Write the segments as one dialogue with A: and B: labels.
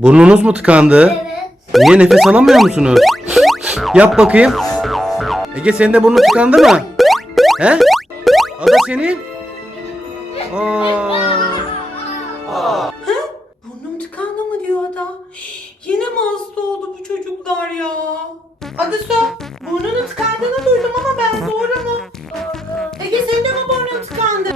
A: Burnunuz mu tıkandı?
B: Evet.
A: Niye nefes alamıyor musunuz? Yap bakayım. Ege senin de burnun tıkandı mı? He? Ada senin? Aa.
C: Burnum tıkandı mı diyor Ada. Yine mi hasta oldu bu çocuklar ya? Ada su. Burnunun tıkandığını duydum ama ben doğru mu? Ege senin de mi burnun tıkandı?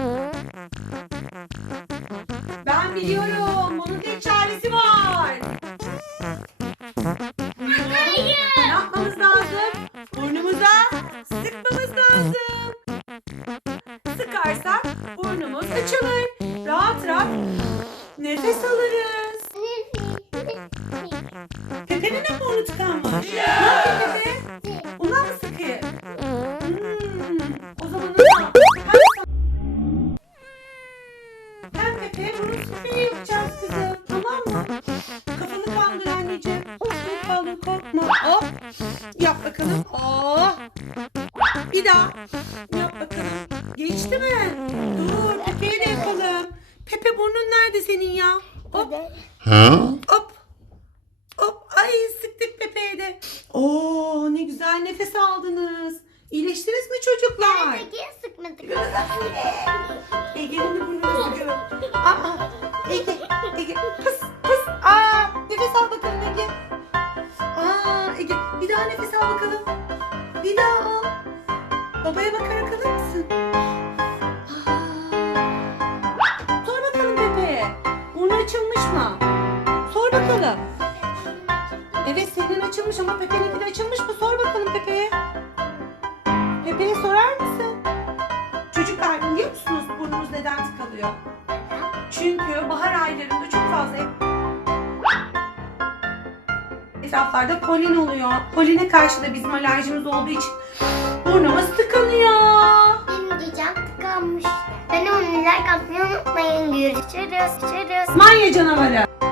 C: Sıkarsak burnumuz açılır. Rahat rahat nefes alırız. Pepe'nin de burnu tıkanmış. Ne yapayım Pepe? Ona mı sıkayım? Hmm, o zaman ona hem Pepe burun yapacağız kızım. Tamam mı? Kafanı kaldır anneciğim. Kafanı kaldır korkma. Yap bakalım. Oh. Bir daha. Yap bakalım. Geçti mi? Dur Pepe'ye de yapalım. Pepe burnun nerede senin ya? Hop. Hop. Hop. Ay sıktık Pepe'ye de. Oo ne güzel nefes aldınız. İyileştiniz mi çocuklar?
B: Peki sıkmadık.
C: Ege'nin de burnunu sıkıyorum. Aa, Ege, Ege, pıs, pıs. Aa, nefes al bakalım Ege. Aa, Ege, bir daha nefes al bakalım. Babaya bakarak alır mısın? Sor bakalım Pepe'ye. Burnu açılmış mı? Sor bakalım. Evet senin açılmış ama Pepe'ninki de açılmış mı? Sor bakalım Pepe'ye. Pepe'ye sorar mısın? Çocuklar biliyor musunuz burnumuz neden tıkalıyor? Çünkü bahar aylarında çok fazla etraflarda polen oluyor. Poline karşı da bizim alerjimiz olduğu için burnumuz tıkanıyor.
B: Benim gecem tıkanmış. Ben onu like atmayı unutmayın. Görüşürüz. Görüşürüz.
C: Manya canavarı.